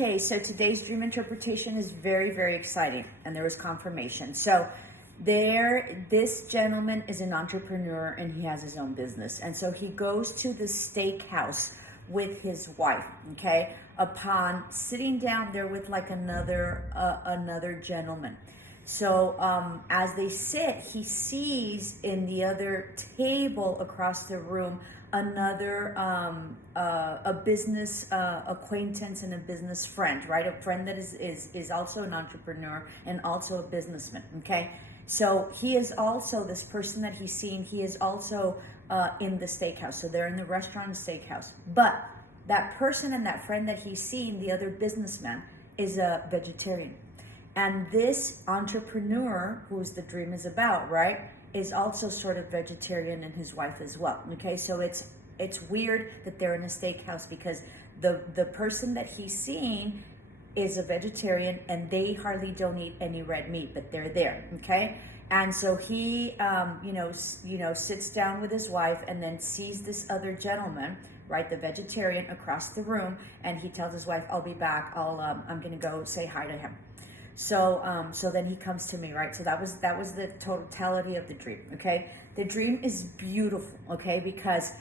Okay, so today's dream interpretation is very, very exciting, and there was confirmation. So this gentleman is an entrepreneur and he has his own business. And so he goes to the steakhouse with his wife, okay? Upon sitting down there with like another gentleman. So as they sit, he sees in the other table across the room another a business acquaintance and a business friend, right? A friend that is also an entrepreneur and also a businessman. Okay, so he is also, this person that he's seeing, he is also in the steakhouse. So they're in the restaurant and steakhouse, but that person and that friend that he's seeing, the other businessman, is a vegetarian. And this entrepreneur, who's the dream is about, right, is also sort of vegetarian, and his wife as well. Okay, so it's weird that they're in a steakhouse because the person that he's seeing is a vegetarian and they hardly don't eat any red meat, but they're there. Okay, and so he sits down with his wife and then sees this other gentleman, right, the vegetarian, across the room, and he tells his wife, "I'll be back. I'm gonna go say hi to him." So then he comes to me, right? So that was the totality of the dream. Okay, the dream is beautiful. Okay, because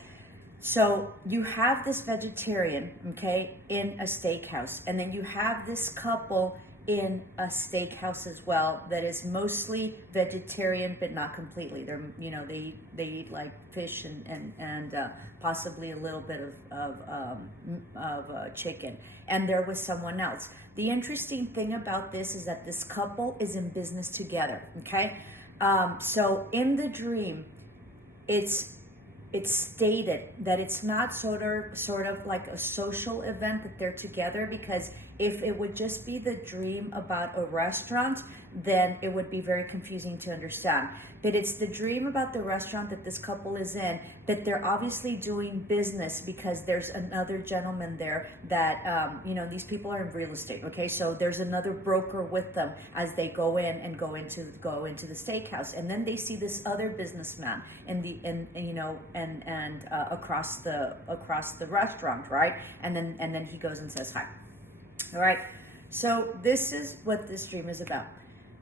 so you have this vegetarian, okay, in a steakhouse, and then you have this couple in a steakhouse as well that is mostly vegetarian but not completely. They're they eat like fish and possibly a little bit of chicken, and there was someone else. The interesting thing about this is that this couple is in business together. Okay, so in the dream, it's stated that it's not sort of like a social event that they're together, because if it would just be the dream about a restaurant, then it would be very confusing to understand. But it's the dream about the restaurant that this couple is in, but they're obviously doing business because there's another gentleman there that, these people are in real estate, okay? So there's another broker with them as they go into the steakhouse. And then they see this other businessman across the restaurant, right? And then he goes and says hi. All right, so this is what this dream is about.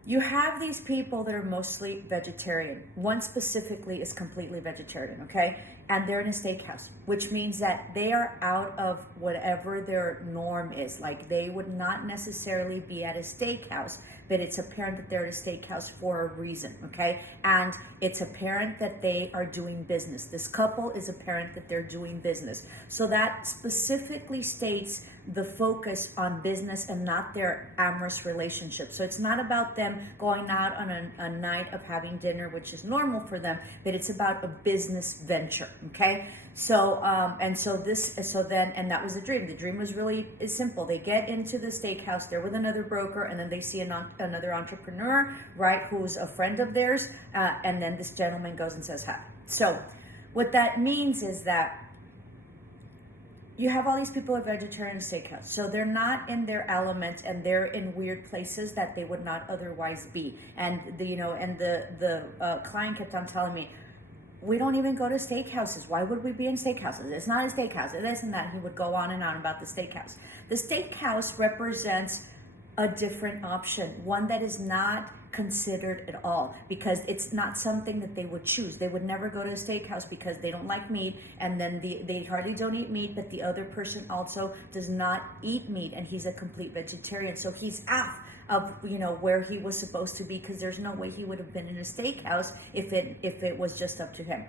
You have these people that are mostly vegetarian. One specifically is completely vegetarian, okay? And they're in a steakhouse, which means that they are out of whatever their norm is. Like, they would not necessarily be at a steakhouse, but it's apparent that they're at a steakhouse for a reason, okay? And it's apparent that they are doing business. This couple is apparent that they're doing business. So that specifically states the focus on business and not their amorous relationship. So it's not about them going out on a night of having dinner, which is normal for them, but it's about a business venture, okay? So and that was the dream. The dream was really simple. They get into the steakhouse, they're with another broker, and then they see another entrepreneur, right, who's a friend of theirs, and then this gentleman goes and says hi. So what that means is that you have all these people at vegetarian steakhouse, so they're not in their element, and they're in weird places that they would not otherwise be. And the client kept on telling me, "We don't even go to steakhouses. Why would we be in steakhouses? It's not a steakhouse. It isn't that." He would go on and on about the steakhouse. The steakhouse represents a different option, one that is not considered at all, because it's not something that they would choose. They would never go to a steakhouse because they don't like meat, and then they hardly don't eat meat, but the other person also does not eat meat, and he's a complete vegetarian. So he's off of where he was supposed to be, because there's no way he would have been in a steakhouse if it was just up to him.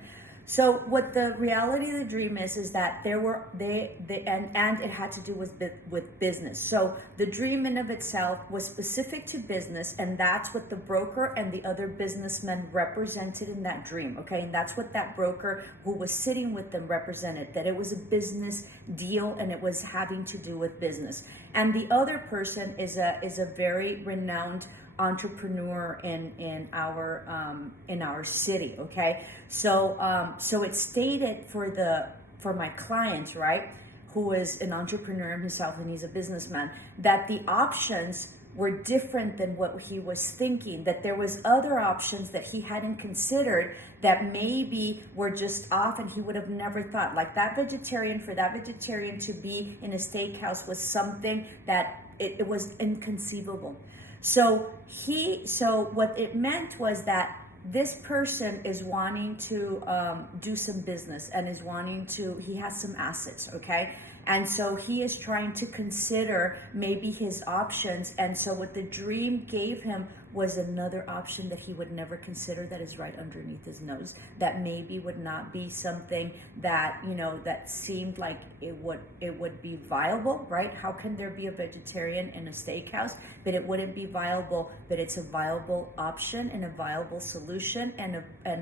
So what the reality of the dream is that and it had to do with business. So the dream in of itself was specific to business, and that's what the broker and the other businessmen represented in that dream, okay? And that's what that broker who was sitting with them represented, that it was a business deal and it was having to do with business. And the other person is a very renowned entrepreneur in our city, okay? So it's stated for my client, right, who is an entrepreneur himself and he's a businessman, that the options were different than what he was thinking, that there was other options that he hadn't considered that maybe were just off and he would have never thought. Like for that vegetarian to be in a steakhouse was something that it was inconceivable. So what it meant was that this person is wanting to do some business and he has some assets, okay? And so he is trying to consider maybe his options. And so what the dream gave him was another option that he would never consider, that is right underneath his nose, that maybe would not be something that, that seemed like it would be viable, right? How can there be a vegetarian in a steakhouse? But it wouldn't be viable, but it's a viable option and a viable solution and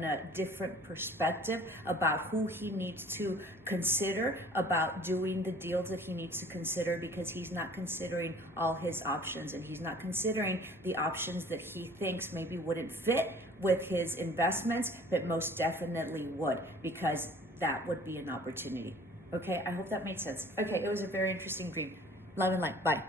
a different perspective about who he needs to consider about doing the deals that he needs to consider, because he's not considering all his options, and he's not considering the options that he thinks maybe wouldn't fit with his investments, but most definitely would, because that would be an opportunity. Okay, I hope that made sense. Okay, it was a very interesting dream. Love and light. Bye.